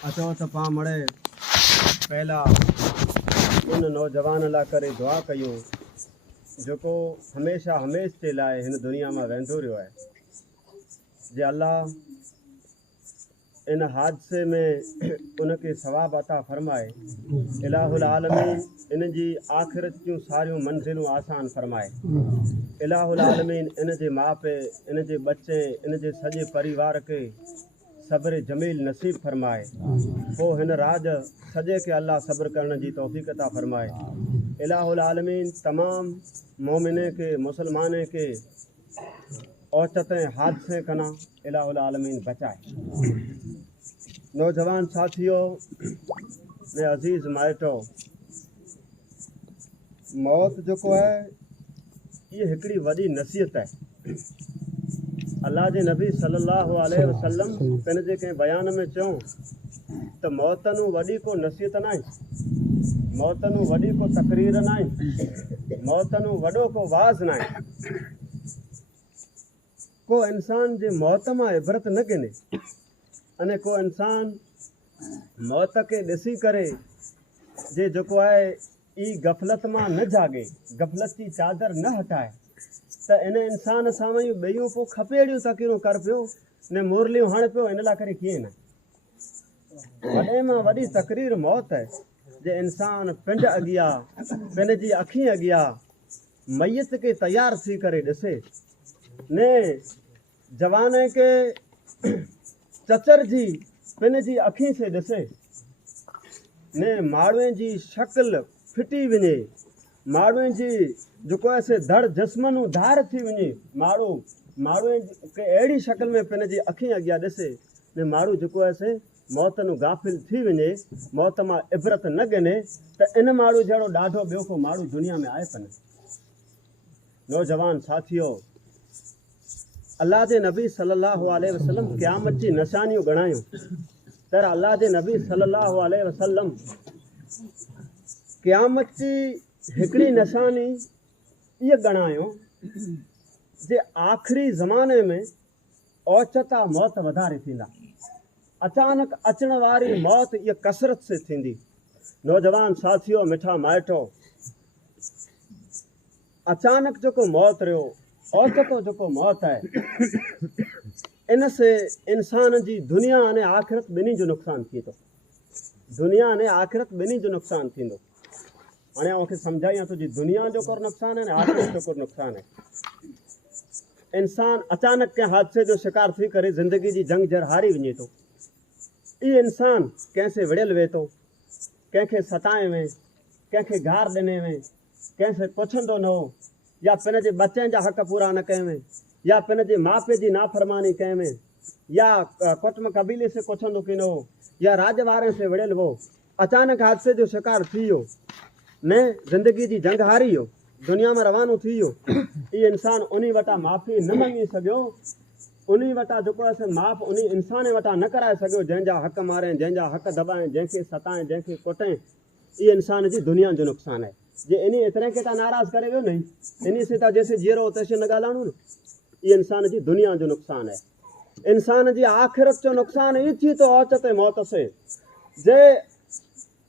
अचो त पा मड़े पहला उन नौजवान ला करे दुआ कयूं जो हमेशा के लाए इन दुनिया में वेंदो रहियो है। जे अल्लाह इन हादसे में उनके सवाब अता फरमाए। इलाहुल आलमीन इन जी आखिरत जूं सारियूं मंजिलूं आसान फरमाए। इलाहुल आलमीन इन जे माँ पे, इन जे बच्चे, इन जे सजे परिवार के सब्र जमील नसीब फरमाए। हो हिन राज सजे के अल्लाह सब्र करने की तौफीक अता फरमाए। इलाहुल आलमीन तमाम मोमिने के मुसलमाने के औचते हादसे कना इलाहुल आलमीन बचाए। नौजवान साथियों ने अजीज माइटो, मौत जो है ये हिकड़ी वडी नसीहत है। अल्लाह के नबी सल्लल्लाहु अलैहि वसल्लम पिन जे के बयान में चऊं तो मौत नू वडी को नसीहत ना, मौत नू वडी को तकरीर ना, मौत नू वडो को वाज ना। को इंसान जे मौत में इबरत न गिने अने को इंसान मौत के ॾिसी करे जे जो है ई गफलत में न जागे, गफलत की चादर न हटाए तो इन इंसान सामने बेयूं पो खपेड़ियूं तकीरूं कर पियो ने मुरलियूं हण पियो। इन ला करे किए न वडे में वडी तकरीर मौत है जे इंसान पिंड अगिया पिन जी अखी अगिया मैयत के तैयार थी करे ॾिसे ने जवाने के चचर जी पिन जी अखी से ॾिसे ने माड़ुए जी शक्ल फिटी वञे, माड़ुए जी जो ऐसे धड़ जिस्मनू धार थी वञे, माड़ुए के अहिड़ी शक्ल में पिन जी अखी अगिया ॾिसे ने माड़ू जो ऐसे मौत नू गाफिल थी वञे, मौत मां इबरत न गिने त इन माड़ू जहिड़ो ॾाढो ॿियो को माड़ू दुनिया में आहे पन। नौजवान साथियों, अल्लाह जे नबी सल्लल्लाहु अलैहि वसल्लम क़यामत जी निशानियूं गणायूं तर अल्लाह जे नबी सल्लल्लाहु अलैहि वसल्लम क़यामत जी हिकड़ी निशानी ये गणायो जे आखिरी ज़माने में औचता मौत वधारे थींदा, अचानक अचण वारी मौत ये कसरत से थींदी। नौजवान साथियों, मिठा माइटो, अचानक जो मौत रहो औचतो जो मौत है इन से इंसान जी दुनिया ने आखिरत बिनी जो नुकसान थी तो, दुनिया ने आखिरत बिनी जो नुकसान थींदो। हाणे मूंखे सम्झाइयां तो जी दुनिया जो को नुकसान है न आखिरत जो को नुकसान है। इंसान अचानक के हादसे जो शिकार थी करे जिंदगी जी जंग जर हारी वञे तो, ई इंसान कंहिंसे विड़ियल वे तो, कंहिंखे सताए में, कंहिंखे गार ॾिने में, कंहिंसे पुछंदो न हो, या पिन जे बच्चनि जा हक़ पूरा न कए में, या पिन जे माउ पीउ जी नाफरमानी कए में, या कुटुंब कबीले से पुछंदो की न हो, या राज वारे से विड़ियल हो, अचानक हादसे जो शिकार थी वियो ने जिंदगी जी जंग हारी वियो, दुनिया में रवानो थी वियो। ई इंसान उन्हीं वटा माफ़ी न मंगी सघियो, उन्हीं वटा जो असां माफ़ उन्हीं इंसान वटा न कराए सघियो जंहिंजा हक़ मारे, जंहिंजा हक़ दबाएं, जंहिंखे सताएं, जंहिंखे कुटें। ई इंसान जी दुनिया जो नुकसान है। जे इन्हीं इतने के नाराज़ करे वियो नहीं, इन्हीं से जैसे जीरो तैसे न ॻाल्हाइणो न, ई इंसान जी दुनिया जो नुकसान है। इंसान जी आखिरत जो नुकसान ई थी तो औचते मौत से, जे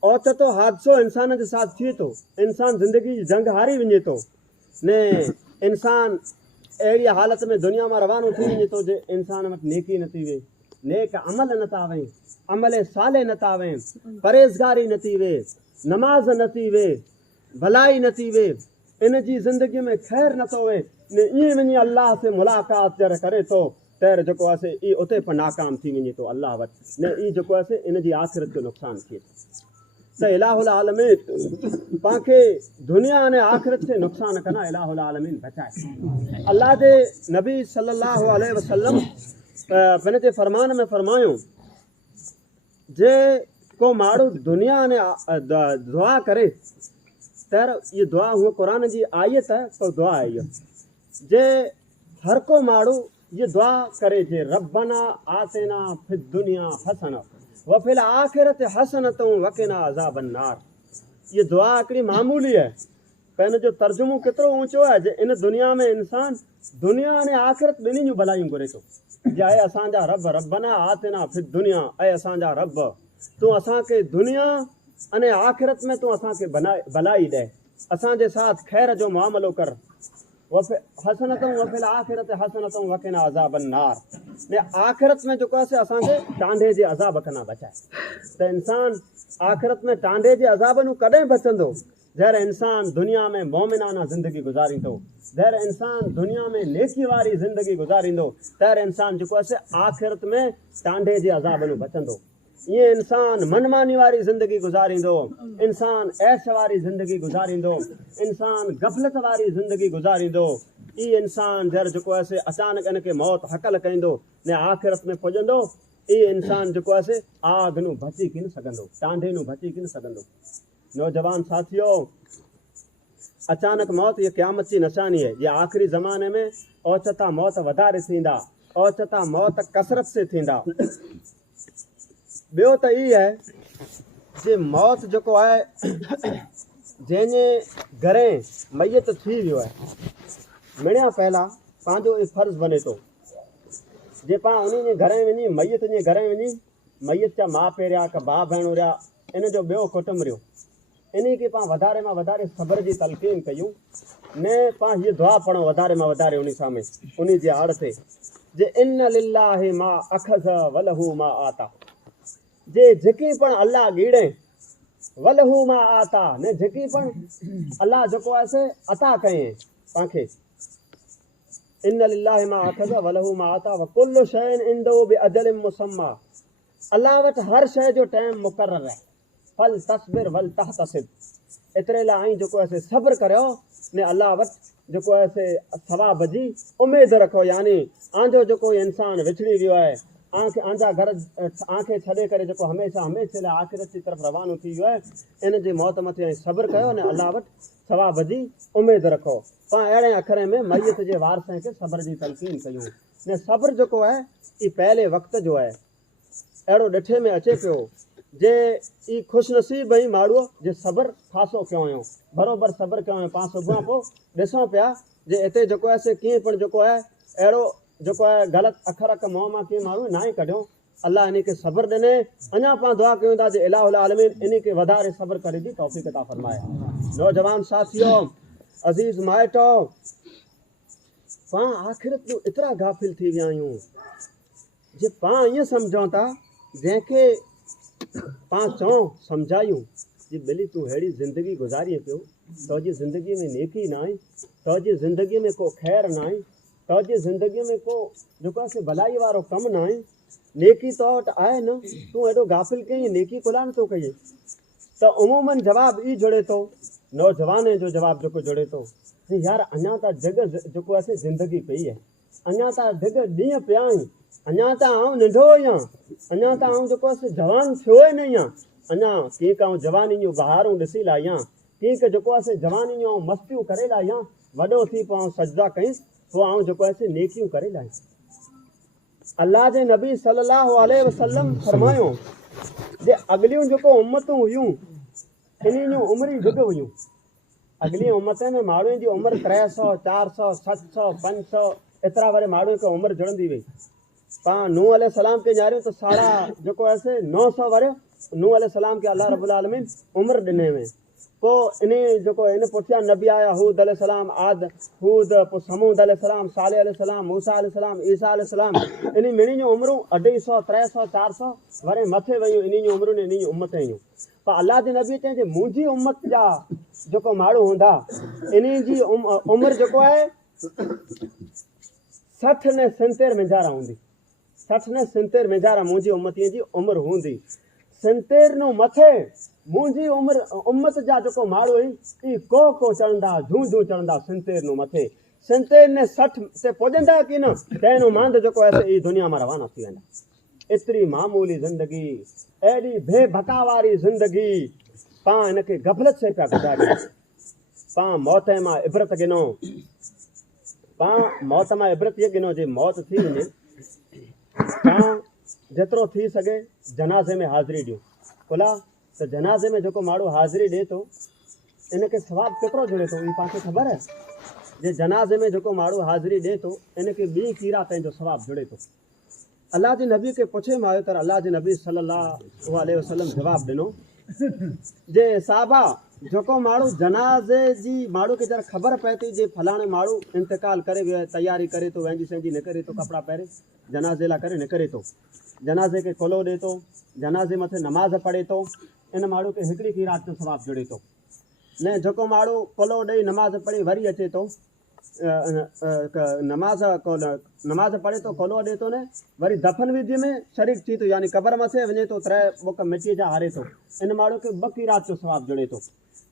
औचतो हादसो इंसान के साथ थी तो इंसान जिंदगी जी जंग हारी वञे तो ने इंसान अहिड़ी हालत में दुनिया में रवानो थी वञे तो जे इंसान वटि नेकी न थी वे, नेक अमल न था वे, अमल साले न था वे, परहेज़गारी न थी वे, नमाज न थी वे, भलाई न थी वे, इन जी ज़िंदगी में खैर न थो वे ने ईअं वञी अल्लाह से मुलाक़ात जर करे तो तैर जो आहे ई उते पर नाकाम थी वञे तो अल्लाह वटि ने ई जो आहे इन जी आख़िरत जो नुक़सान थिए तो। इलाहुल आलमीन पांखे दुनिया ने आखिरत से नुकसान कना इलाहुल आलमीन बचाए। अल्लाह दे नबी सल्लल्लाहु अलैहि वसल्लम पिन जे फरमान में फरमायो जे को माण्हू दुनिया ने दुआ करे तर ये दुआ हुआ कुरान जी आयत है तो दुआ है ये जे हर को माण्हू ये दुआ करे जे रब्बना आतिना फिद दुनिया हसना व फिल आखिरत हसनतुं वकिना अज़ाबन नार। ये दुआ हिकिड़ी मामूली है, पर जो तर्जुमो केतिरो ऊंचो है जे इन दुनिया में इंसान दुनिया ने आखिरत ॿिन्ही जूं भलायूं घुरे थो। जे आहे असांजा रब रब्बना आतिना फिद दुनिया, ऐं असांजा रब तूं असांखे दुनिया अने आख़िरत में तूं असांखे भलाई ॾे, असांजे साथ ख़ैर जो मुआमलो कर। हसनतूं वफ़िल आख़िरत हसनतूं वक़िना अज़ाबन नार, ने आख़िरत में जेको आहे असांखे टांडे जे अज़ाब खां बचाए। त इंसान आख़िरत में टांडे जे अज़ाब नूं कॾहिं बचंदो? जहिड़े इंसान दुनिया में मोमिनाना ज़िंदगी गुज़ारींदो, जहिड़े इंसान दुनिया में नेकी वारी ज़िंदगी गुज़ारींदो, तहिड़े इंसान जेको आहे आख़िरत में टांडे जे अज़ाब नूं बचंदो। ये इंसान मनमानी वारी ज़िंदगी गुज़ारींदो, इंसान ऐश वारी ज़िंदगी गुज़ारींदो, इंसान गफ़लत वारी ज़िंदगी गुज़ारींदो। ये इंसान जर जेको आहे अचानक इनखे मौत हकल कंदो ने आख़िरत में पुॼंदो, ये इंसान जेको आहे आग नूं बची किन सघंदो, टांडे नूं बची किन सघंदो। नौजवान साथियों, अचानक मौत ये क़यामत जी निशानी है। ये आख़िरी ज़माने में ओचता मौत वधारे थींदा, ओचता मौत कसरत से थींदा। ॿियो त ई आहे जे मौत जेको आहे जंहिंजे घरे मैयत थी वियो आहे, मिणिया पहिला पंहिंजो ई फर्ज़ु बने थो जे पाण उन जे घरे वञी मैयत जे घरे वञी मैयत जा माउ पीउ रहिया, का भाउ भेणूं रहिया, इन जो ॿियो कुटुंब रहियो, इन खे पाण वधारे मां वधारे सब्र जी तलक़ीन कयूं ने पाण हीअ दुआ पढ़ूं वधारे मां वधारे उन साम्हूं उन जे आड़ ते जे इन लिल्लाहि मा अखज़ वलहू मा आता, जे जेकी पण अल्लाह ॻीड़े वलहू मा आता ने जेकी पण अल्लाह जेको आहे अता कये पांखे। इन लिल्लाहि मा अखज़ वलहू मा आता व कुल्लु शैइन इंदहु बिअजलिन मुसम्मा, अल्लाह वटि हर शइ जो टाइम मुक़ररु आहे। फल तस्बिर वल तहतसिब, एतिरे लाइ जेको आहे सब्र करियो ने अल्लाह वटि जेको आहे सवाब जी उमेद रखो। यानी आंजो जेको इंसान विछड़ी वियो आहे, आंजा घर आंखे छॾे करे जेको हमेशह हमेशह लाइ आख़िरत जी तरफ़ रवानो थी वियो आहे, इन जी मौत मथे सब्र कयो ने अल्लाह वटि सवाब जी उमेद रखो। पाण अहिड़े अखरे में मैयत जे वारसनि खे सब्र जी तलक़ीन कयूं ने सब्र जेको आहे ई पहले वक़्त जो आहे। अहिड़ो ॾिठे में अचे पियो जे ई ख़ुशनसीब ई माण्हूअ जे सब्र ख़ासो कयो हुयो, बराबरि सब्र कयो हुयो। पाण सुबुह पोइ ॾिसूं पिया जे हिते जेको आहे कीअं पण जेको आहे अहिड़ो जेको आहे ग़लति अखर क मुंहं मां कीअं माण्हू ना ई कढियो। अल्लाह इन खे सब्र ॾिने। अञा पाण दुआ कयूं था जे इलाहुल आलमीन इन खे वधारे सब्र करे जी तौफ़ीक़ अता फरमाए। नौजवान साथियों, अज़ीज़ माइटो, पाण आख़िरत जो एतिरा गाफ़िल थी विया आहियूं जे पाण ईअं सम्झूं था जंहिंखे पाण चऊं सम्झायूं जी बिली तूं अहिड़ी ज़िंदगी गुज़ारीअ पियो, तुंहिंजी ज़िंदगीअ में नेकी न आहे, तुंहिंजी ज़िंदगीअ में को ख़ैर न आहे, तुंहिंजी ज़िंदगीअ में को जेको आहे भलाई वारो कमु न आहे, नेकी तो वटि आहे न, तूं एॾो गाफ़िल कई, नेकी कुला नथो कई। त उमूमन जवाबु ई जुड़े थो, नौजवान जो जवाबु जेको जुड़े थो यार अञा त जग जेको आहे ज़िंदगी पई आहे, अञा त जग ॾींहं पिया आहिनि, अञा त आउं नंढो आहियां, अञा त आउं जेको आहे जवान थियो ई न आहियां, अञा कीअं आउं जवानी जूं बहारूं ॾिसी लाहियां, कीअं जेको आहे जवानी जूं मस्तियूं करे लाहियां, वॾो थी पोइ आउं सजदा कई पोइ आउं जेको आहे नेकियूं करे लाहियां। अल्लाह जे नबी सल्लल्लाहु अलैहि वसल्लम फरमायो जे अॻलियूं जेको उम्मतूं हुयूं इन्हनि जूं उमिरि जुग हुयूं। अॻली उम्मत में माण्हुनि जी उमिरि 300, 400, 700, 500 एतिरा वारे माण्हुनि खे उमिरि जुड़ंदी वई। पाण नूह अलैहिस्सलाम खे ॼाणियूं त साढ़ा जेको आहे 900 वारे नूह अलैहिस्सलाम खे अल्लाह रब्बुल आलमीन उमिरि ॾिने में। पोइ इन जेको इन पुठियां नबी आया हूद अलैहिस्सलाम, आद हूद, पोइ समूद अलैहिस्सलाम, साले अलैहिस्सलाम, मूसा अलैहिस्सलाम, ईसा अलैहिस्सलाम, इन मिणी जूं उमिरूं 250, 300, 400 वरे मथे वयूं। इन जूं उमिरूं इन जूं उम्मत जूं। पर अल्लाह जे नबी चई जे मुंहिंजी उम्मत जा जेको माण्हू हूंदा इन जी उमिरि जेको आहे 60 ने 70 मिंजारा हूंदी। 60 ने 70 मिंजारा मुंहिंजी उम्मतीअ जी उमिरि हूंदी। 70 नो मथे मुंहिंजी उमिरि उम्मत जा जेको माण्हू आहिनि को चढ़ंदा, झूं झूं चढ़ंदा 70 नो मथे। 70 ने 60 ते पुॼंदा की न तंहिं मांद जेको आहे ई दुनिया मां रवाना थी वेंदा। एतिरी मामूली ज़िंदगी, एॾी बेबका वारी ज़िंदगी, पाण हिनखे गफ़लत से पिया गुज़ारियूं। पाण मौत मां इबरत गिनो, पाण मौत मां इबरत इहा गिनो जे मौत थी वञे पाण जेतिरो थी सघे जनाज़े में हाज़िरी ॾियूं। कुला त जनाज़े में जेको माण्हू हाज़िरी ॾिए थो इनखे सवाबु केतिरो जुड़े थो इहा तव्हांखे ख़बर आहे? जे जनाज़े में जेको माण्हू हाज़िरी ॾिए थो इनखे 2 कीरा पंहिंजो सवाबु जुड़े थो। अल्लाह जे नबी खे पुछे मां आयो त अल्लाह जे नबी सल्लल्लाहु अलैहि वसल्लम जवाब ॾिनो जे साहबा जेको माण्हू जनाज़े जी माण्हू खे जरा ख़बर पए थी जे फलाणे माण्हू इंतकाल करे वियो आहे, तयारी करे थो, वेंजी सेंजी निकिरे थो, कपिड़ा पहिरे जनाज़े लाइ करे निकिरे थो, जनाज़े खे कोलो ॾिए थो, जनाज़े मथे नमाज़ पढ़े थो, इन माण्हू खे हिकिड़ी की राति जो सवाबु जुड़े थो। न जेको माण्हू कोलो ॾेई नमाज़ पढ़ी वरी अचे थो, नमाज़ पढ़े थो, कोलो ॾिए थो, न वरी दफ़न विधि में शरीक थी थो, यानी क़बर मथे वञे थो, 3 बुक मिटीअ जा हारे थो, इन माण्हू खे 2 क़ीरात जो सवाबु जुड़े थो।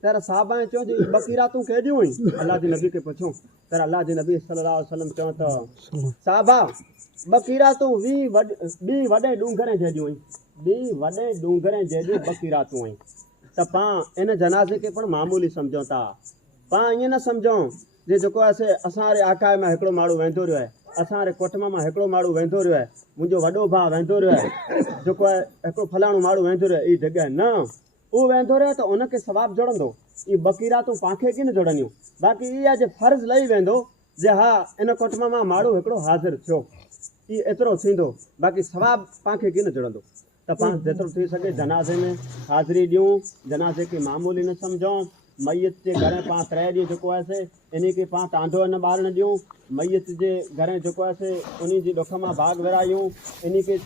तर साहबा चयो जे 2 क़ीरातूं केॾियूं हुयूं? अल्लाह जे नबी खे पुछूं त अल्लाह जे नबी सल्लल्लाहु अलैहि वसल्लम चयो त साहबा 2 क़ीरातूं ॿी वॾे डूंगरे जहिड़ियूं हुयूं, ॿी वॾे डूंगरे जहिड़ियूं 2 क़ीरातूं हुयूं। त पाण इन जनाज़े खे पण मामूली सम्झूं था, पाण ईअं न सम्झूं जे जेको आहे असां वारे आकाए मां हिकिड़ो माण्हू वेंदो रहियो आहे, असां वारे कुटुंब मां हिकिड़ो माण्हू वेंदो रहियो आहे, मुंहिंजो वॾो भाउ वेंदो रहियो आहे, जेको आहे हिकिड़ो फलाणो माण्हू वेंदो रहियो आहे, ई जॻह न, उहो वेंदो रहियो त उनखे सवाबु जुड़ंदो। ई 2 क़ीरातूं पाणखे कीन जुड़ंदियूं, बाक़ी इहा जे फ़र्ज़ु लही वेंदो जे हा इन कुटुंब मां माण्हू हिकिड़ो हाज़िर थियो, ई एतिरो थींदो, बाक़ी सवाबु पाणखे कीन जुड़ंदो। त पाण जेतिरो थी सघे जनाज़े में हाज़िरी ॾियूं, जनाज़े खे मामूली न सम्झूं, मैयत जे घर पाण 3 ॾींहं जेको आहे इन खे पाण टांडो न ॿारणु ॾियूं, मैयत जे घर जेको आहे उन जी ॾुख मां भाग विरायूं, इन जी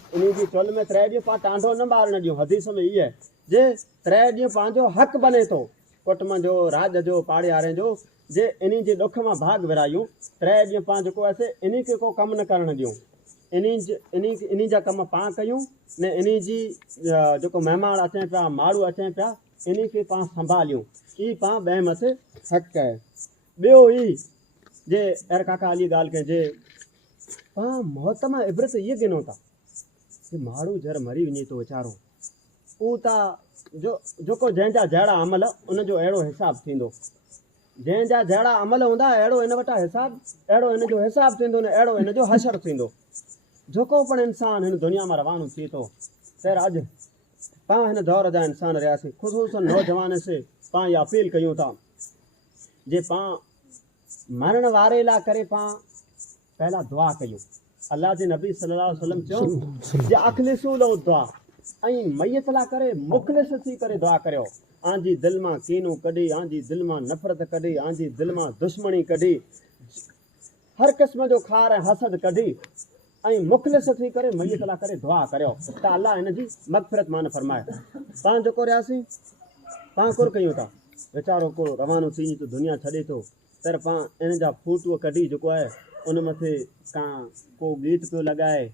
चुल्ह में 3 ॾींहं पाण टांडो न ॿारणु ॾियूं। हदीस में इहा आहे जे 3 ॾींहं पंहिंजो हक़ बने थो कुटुंब जो, राज जो, पाड़ेवारे जो, जे इन जे ॾुख मां भाग विरायूं, 3 ॾींहं पाण जेको आहे इन खे को कमु न करणु ॾियूं, इन जा कम पाण कयूं, न इन जी जेको महिमान अचनि पिया, माण्हू अचनि पिया, इन खे पाण संभालियूं, ई पाण ॿिए मथे हक़ आहे। ॿियो ई जे अहिड़े काका अली ॻाल्हि कजे, पाण मौत मां इबरत इहे गिनो था कि माण्हू जर मरी वञे थो वीचारो, उहो त जेको जंहिंजा जहिड़ा अमल उनजो अहिड़ो हिसाबु थींदो, जंहिंजा जहिड़ा अमल हूंदा अहिड़ो इन वटां हिसाबु, अहिड़ो इन जो हिसाबु थींदो, न अहिड़ो इन जो हशर थींदो। जेको पण इंसानु हिन दुनिया मां रवानो थिए थो, ख़ैर अॼु पाण हिन दौर जा इंसान रहियासीं, ख़ुशूसन नौजवान से पाण इहा अपील कयूं था जे पाण मरण वारे लाइ करे पाण पहला दुआ कयूं। अल्लाह जे नबी सल्लल्लाहु अलैहि वसल्लम चयो जे अखलिसू लहू दुआ, ऐं मैयत लाइ करे मुख़लिस थी करे दुआ करियो। आंजी दिलि मां कीनू कढी, आंजी दिलि मां नफ़रत कढी, आंजी दिलि मां दुश्मनी कढी, हर क़िस्म जो खार ऐं हसद कढी, ऐं मुख़लिस थी करे मैयत लाइ करे दुआ करियो त अल्लाह हिन जी मग़फ़िरत मान फरमाए। पाण जेको रहियासीं पाण कुर कयूं था, वीचारो को रवानो थी तो दुनिया छॾे थो, तर पाण इन जा फोटूअ कढी जेको आहे उन मथे को गीत पियो लॻाए,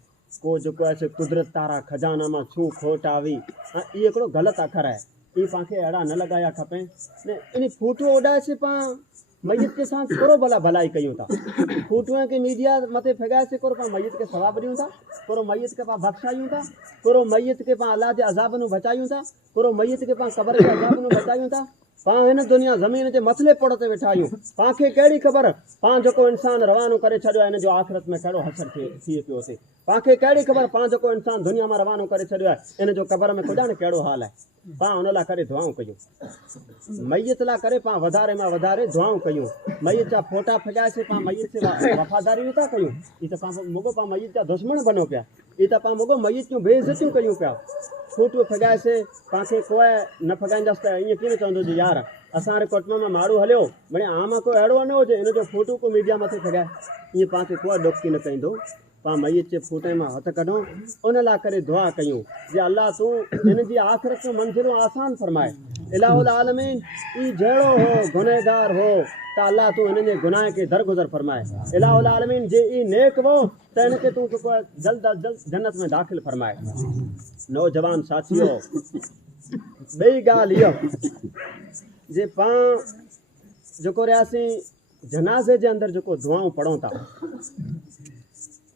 को जेको आहे कुदरत तारा खजाना मां छू खोट आवी, इहो हिकिड़ो ग़लति अखर आहे, इहे पाणखे अहिड़ा न लॻाया खपे। न इन फोटूअ उॾाए से पाण मैयत के सां कहिड़ो भलाई कयूं था, फोटूअ खे मीडिया मथे फैगाए से करो पाण मैयत खे सवाबु ॾियूं था, करो मैयत खे पाण बख़्शायूं था, करो मैयत खे पाण अलाह जे अज़ाब नूं बचायूं था, करो मैयत खे पाण क़बर जे अज़ाब नूं बचायूं था। पाण हिन दुनिया ज़मीन जे मसले पड़ ते वेठा आहियूं, पाणखे कहिड़ी ख़बर पाण जेको इंसानु रवानो करे छॾियो आहे इन जो आख़िरत में कहिड़ो हसर थिए पियो थिए, पाणखे कहिड़ी ख़बर पाण जेको इंसानु दुनिया मां रवानो करे छॾियो आहे इन जो क़बर में ख़ुदा न कहिड़ो हाल आहे। पाण उन लाइ करे दुआऊं कयूं, मैयत लाइ करे पाण वधारे मां वधारे दुआऊं कयूं, मैयत जा फोटा फैलाए से पाण मैयत से वफ़ादारी नथा कयूं, ही त पाण मुगो पाण मैयत जा दुश्मन बनो पिया, ही त पाण मुगो मैयत जूं बेइज़तियूं कयूं पिया। फोटू फैलाए से पाणखे कोई न फॻाईंदसि त ईअं कीअं चवंदो जी यार असां वारे कुटुंब में माण्हू हलियो, भले आम कोई अहिड़ो न हुजे इन जो फोटू को मीडिया मथे फैलाए, ईअं पाणखे कोई ॾुखी न कंदो। पाण मैयत जे फोटे मां हथ कढूं, उन लाइ करे दुआ कयूं जे अल्लाह तूं हिन जी आख़िरत जूं मंज़िलूं आसान फरमाए। इलाहुल आलमीन ई जहिड़ो हो गुनहगार हो त अल्लाह तूं हिन जे गुनाह खे दरगुज़र फरमाए। इलाहुल आलमीन जे ई नेक हो त हिनखे तूं जेको जल्द अज जल्द जन्नत में दाख़िल फरमाए। नौजवान साथियो, ॿई ॻाल्हि इहा जे पाण जेको रहियासीं जनाज़े जे अंदरि जेको दुआऊं पढ़ूं था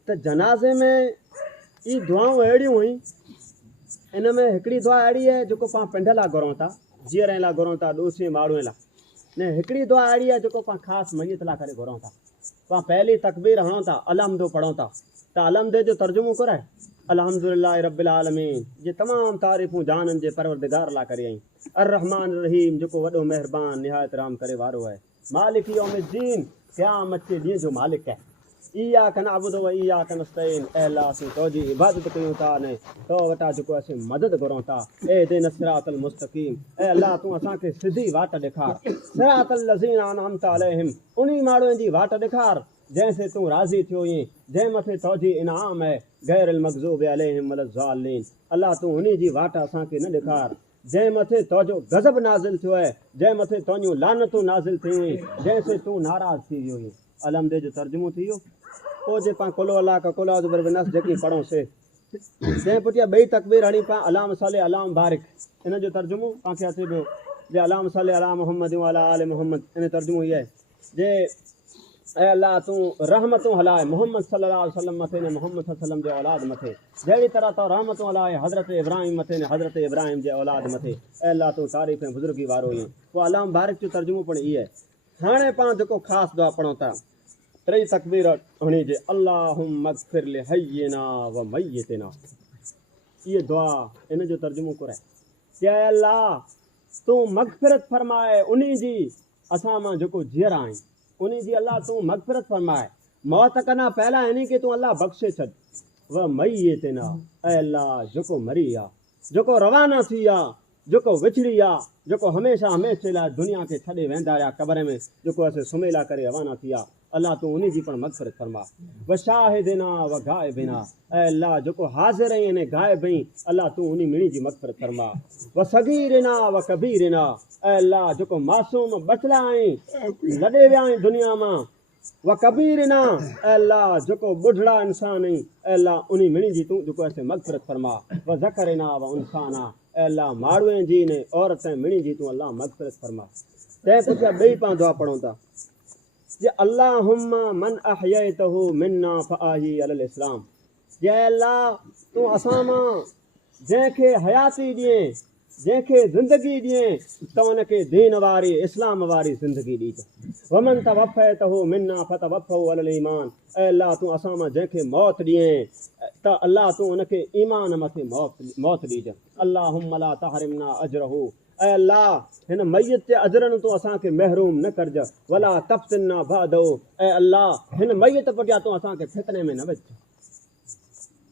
त जनाज़े में ई दुआऊं अहिड़ियूं हुयूं, इन में हिकिड़ी दुआ अहिड़ी आहे जेको पाण पिंड लाइ घुरूं था, जीअर लाइ घुरूं था, ॾोसी माण्हूअ लाइ, न हिकिड़ी दुआ अहिड़ी आहे जेको पाण ख़ासि मैयत लाइ करे घुरूं था। पाण पहली तकबीर हणूं था, अलहम्दो पढ़ूं था, त अलहम्दे जो तर्जुमो कराए अल्हम्दुलिल्लाह रब्बिल आलमीन, जे तमामु तारीफ़ूं जाननि जे परवरदिगार लाइ करे आई। अर्रहमान रहीम, जेको वॾो महिरबान निहायत राम करे वारो आहे। मालिक यौमिद्दीन, क़यामत जे ॾींहं जो मालिक आहे। इय्याक नअबुदु व इय्याक नस्तईन। ऐ अल्लाह असीं तुंहिंजी इबादत कयूं था ने तो वटां जेको असीं मदद घुरूं था। इहदिना सिरातल मुस्तक़ीम। ऐ अल्लाह तूं असांखे सिधी वाट ॾेखार। सिरातल लज़ीना अनअमता अलैहिम, उन्ही माण्हुनि जी वाट ॾेखार जंहिंसे तूं राज़ी थियो आहीं, जंहिं मथे तुंहिंजी इनाम आहे। गैरिल मग़ज़ूबि अलैहिम वलज़ालिन, अल्लाह तूं उन्ही जी वाट असांखे न ॾेखार जंहिं मथे तुंहिंजो गज़ब नाज़िल थियो आहे, जंहिं मथे तुंहिंजूं लानतूं नाज़िल थियूं आहिनि, जंहिंसे तूं नाराज़ थी वियो आहीं। अलहमदे जो तर्जुमो थी वियो। पोइ जे पाण कुल अल्लाह का कुल अऊज़ु बिरब्बिन जेकी पढ़ोसीं, जंहिं पुठियां ॿई तकबीर हणी पाण अलाम सल्ली अला बारिक, इन जो तर्जुमो तव्हांखे अचे पियो जे अलाम सल्ली अला मुहम्मद व अला आल मुहम्मद। इन तर्जुमो इहो आहे जे ऐं अल्लाह तूं रहमतूं हलाए मोहम्मद सल्लल्लाहु अलैहि वसल्लम मथे ने मोहम्मद सल्लम जे औलाद मथे, जहिड़ी तरह तो रहमतूं हलाए हज़रत इब्राहिम मथे ने हज़रत इब्राहिम जे औलाद मथे। ऐं अल्लाह तूं तारीफ़ ऐं बुज़ुर्गी वारो आहीं। पोइ अलाम बारिक जो तर्जुमो पिणु इहो आहे। हाणे पाण जेको ख़ासि दुआ पढ़ूं था टई तकबीर हणी जे अल्लाहुम्मा मग़फ़िर लिहय्यिना व मय्यितिना, इहे दुआ इन जो तर्जुमो कराए जे अल्लाह तूं मग़फ़िरत फरमाए उन्ही जी असां मां जेको जीअर आहीं, उन्ही जी अल्लाह तूं मग़फ़िरत फरमाए। मौत कना पहला इन्ही खे तूं अल्लाह बख़्शे छॾ। व मय्यितिना, ऐं अल्लाह जेको मरी आहे, जेको रवाना थी आहे, जेको विछड़ी आहे, जेको हमेशह हमेशह लाइ दुनिया खे छॾे वेंदा रहिया क़बर में, जेको असीं सुमेला करे रवाना थी आहे, अल्लाह तूं उन्ही जी पण मग़फ़िरत फरमा। व शाहिदिना व गाइबिना, ऐं अल्लाह जेको हाज़िर आहीं अने गाइब आहीं, अल्लाह तूं उन्ही मिणी जी मग़फ़िरत फरमा। व सगीरिना व कबीरिना, ऐं अल्लाह जेको मासूम बचला आहीं, लॾे विया आहीं दुनिया मां। व कबीरिना, ऐं अल्लाह जेको बुढ़ड़ा इंसान आहीं, ऐं अल्लाह उन्ही मिणी जी तूं जेको असीं मग़फ़िरत फरमा। व ज़करिना व उनसाना, ऐं अल्लाह माण्हूअ जी ने औरत मिणी जी तूं अल्लाह मग़फ़िरत फरमा। तंहिं पुठियां ॿई पाण दुआ पढ़ूं था जे अल्लाहुम्मा मन अहयैतहु मिन्ना फअही अलल इस्लाम, जे अल्लाह तूं असां मां जंहिंखे हयाती ॾिए, जंहिंखे ज़िंदगी ॾिए, त उनखे दीन वारी इस्लाम वारी ज़िंदगी ॾिजे। वमन तवफ़ैतहु मिन्ना फतवफ़हु अलल ईमान, ऐं अल्लाह तूं असां मां जंहिंखे मौत ॾिए त अल्लाह तूं उनखे ईमान मथे मौत ॾिजे। अल्लाहुम्मा ला तहरिमना अजरहु, ऐं अल्लाह हिन मैयत जे अजरनि तूं असांखे महरूम न करज। वला तफ़्तिना बादहु, ऐं अल्लाह हिन मैयत पुठियां तूं असांखे फितने में न विझ।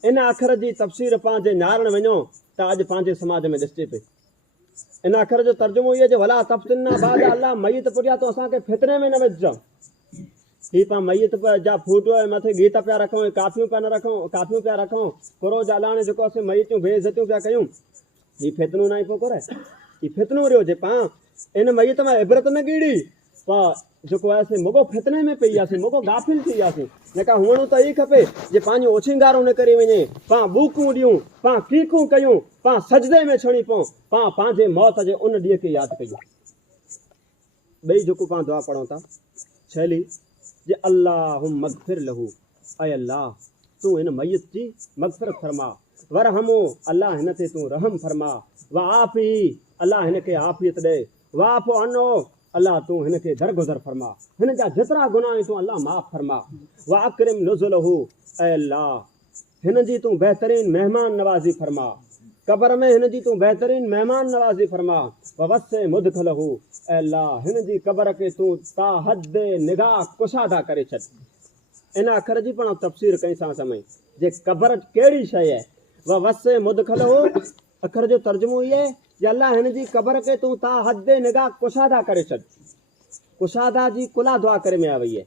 इन अखर जी तफ़सीर पंहिंजे न्यारण वञो त अॼु पंहिंजे समाज में ॾिसिजे पई। इन अखर जो तर्जुमो इहो जे वला तफ़्तिना बाद, अल्लाह मैयत पुठियां तूं असांखे फितने में न विझ। ही पाण मैयत जा फोटो ऐं मथे गीत पिया रखूं, कापियूं पिया न रखूं, कापियूं पिया रखूं, कुरो जालाणे जेको असीं मैयतूं बेइज़तियूं पिया कयूं, ही फितनूं न ई पोइ करे, ही फितनूं रहियो जे पाण इन मैयत मां इबरत न ॻीड़ी, पाण जेको आहे असीं मुगो फितने में पई वियासीं, मुगो गाफ़िल थी वियासीं। जेका हुअणो त ई खपे जे पंहिंजो ओछिंगारो न करे वञे, पाण बूकूं ॾियूं, पाण कीकूं कयूं, पाण सजदे में छणी पऊं, पाण पंहिंजे मौत जे उन ॾींहं खे यादि कयूं। ॿई जेको पाण दुआ पढ़ूं था छैली जे अल्लाहुम्मा मग़फ़िर लहू, ऐं अल्लाह तूं हिन मैयत जी मग़फ़िरत फरमा। वरहमो, अल्लाह हिन ते तूं रहम फरमा। व आफ़ी, अल्लाह हिन खे आफ़ियत ॾे। वाफ़ो अनो, अल्लाह तूं हिन खे दरगुज़र फरमा। हिन जा जेतिरा गुनाह आहिनि तूं अल्लाह माफ़ फरमा। व अकरिम नुज़ुलहु, ऐं अल्लाह हिन जी तूं बहितरीन महिमान नवाज़ी फरमा। क़बर में हिन जी तूं बहितरीन महिमान नवाज़ी फरमा। व वसे मुदखलहु, ऐं अल्लाह हिन जी क़बर खे तूं ता हद निगाह कुशादा करे छॾ। इन अखर जी पाण तफ़सीर कई सां समय जे क़बर कहिड़ी शइ आहे। व वसे मुदखलहु अखर जो तर्जुमो इहो आहे जे अल्लाह हिन जी क़बर खे तूं ता हद निगाह कुशादा करे छॾ। कुशादा जी कुला दुआ करे में आ वई आहे।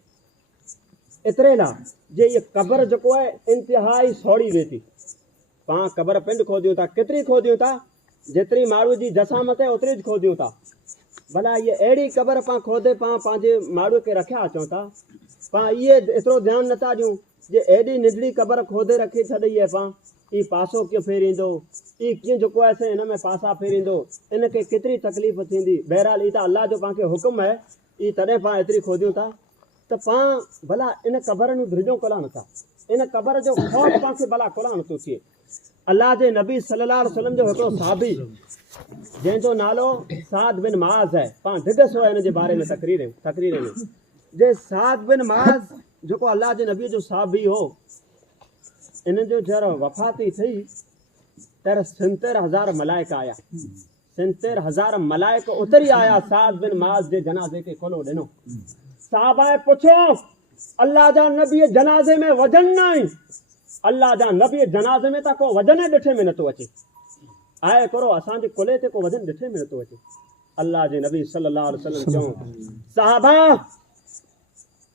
एतिरे लाइ जे इहा क़बर जेको आहे इंतिहाई सौड़ी वेठी, पाण क़बर पिंड खोदियूं था, केतिरी खोदियूं था, जेतिरी माण्हू जी जसामत आहे ओतिरी खोदियूं था। भला इहा अहिड़ी क़बर पाण खोदे पाण पंहिंजे माण्हूअ खे रखिया अचूं था, पाण इहे एतिरो ध्यानु नथा ॾियूं जे एॾी निढड़ी क़बर खोदे रखी छॾी आहे, पाण ई पासो कीअं फेरींदो, ई कीअं जेको आहे असां हिन में पासा फेरींदो, इनखे केतिरी तकलीफ़ थींदी। बहरहाल ई त अल्लाह जो पाण खे हुकुम आहे, ई तॾहिं पाण एतिरी खोदियूं था त पाण भला इन क़बर नूं धिरिजो कोला नथा, इन क़बर जो ख़ौफ़ पाण खे भला कोला नथो थिए। अल्लाह जे नबी सल्लल्लाहु अलैहि वसल्लम जो हिकिड़ो साहबी जंहिंजो नालो साद बिन मुआज़ आहे, पाण ॾिसो आहे हिन जे बारे में तकरीर में जे साद बिन मुआज़ जेको अल्लाह जे नबी जो साहबी हो, इन जो जर वफ़ाती थी तर 70,000 मलाइक आया, 70,000 मलाइक उतरी आया साद बिन मुआज़ जे जनाज़े खे खोलो ॾिनो। साहबा पुछो अल्लाह जा नबी जनाज़े में वजन न आहिनि, अल्लाह जा नबी जनाज़े में त को वजन ॾिठे में नथो अचे। आए करो असांजे कुले ते को वजन ॾिठे में नथो अचे। अल्लाह जे नबी सल्लल्लाहु अलैहि वसल्लम चऊं साहबा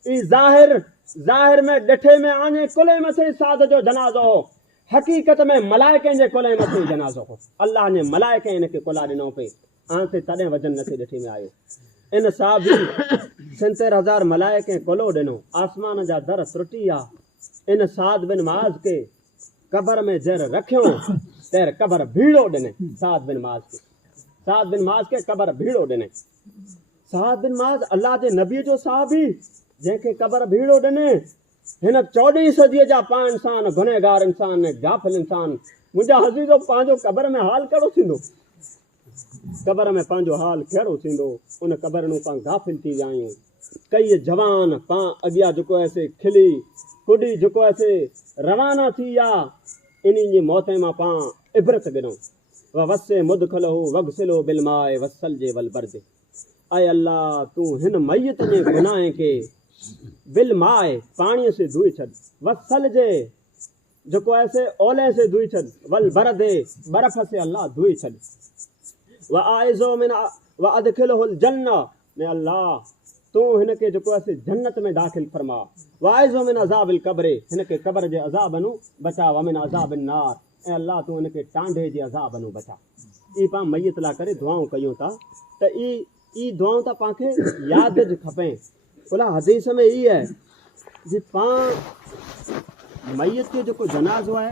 ई ज़ाहिर में ॾिठे में आने कुले मथे साद जो जनाज़ो हो, हकीकत में मलाइकनि जे कुले मथे जनाज़ो हो। अल्लाह ने मलाइके इनखे कुला ॾिनो पे आंते तॾहिं वजन नथे ॾिठे में आयो। इन साहब 70,000 मलाइके कुलो ॾिनो, आसमान जा दर त्रुटी आ। इन साद बिन माज़ के कबर में जर रखियो तेर कबर भीड़ो ॾिने। साद बिन माज़ के कबर भीड़ो ॾिने। साद बिन माज़ अल्लाह जे नबी जो साहबी जंहिंखे कबर भीड़ो ॾिने। हिन 14 सदीअ जा पाण इंसान, गुनहगार इंसान, गाफ़िल इंसान, मुंहिंजा हज़ीज़ो पंहिंजो कबर में हाल कहिड़ो थींदो? कबर में पंहिंजो हाल कहिड़ो थींदो? उन कबर नूं पाण गाफ़िल थी विया आहियूं। कई जवान पाण अॻियां जेको आहे खिली कुॾी जेको आहे रवाना थी विया, इन्हनि जी मौत मां पाण इबरत गिनूं। वसे मुदखलहु वगसिलो बिलमाए वसल जे वल बर्दे। ऐं अल्लाह तूं हिन मैयत जे गुनाह के बिलमाए पाणीअ से धोई छॾ, वसल जे जेको आहे ओले से धोई छॾ, वल बरदे बर्फ़ से अल्लाह धोई छॾ। व आइज़ो मिन व अदखिलहुल जन्नह ने अल्लाह तूं हिनखे जेको आहे जन्नत में दाख़िल फरमा। व आइज़ो मिन अज़ाबिल कब्रे हिनखे कब्र जे अज़ाब नूं बचा। व मिन अज़ाबिन नार ऐं अल्लाह तूं हिनखे टांडे जे अज़ाब नूं बचा। ई पाण मैयत लाइ करे दुआऊं कयूं था त ई दुआऊं त पाणखे यादि ज खपे। भला हदीस में ई आहे जे पाण मैयत जो जेको जनाज़ो आहे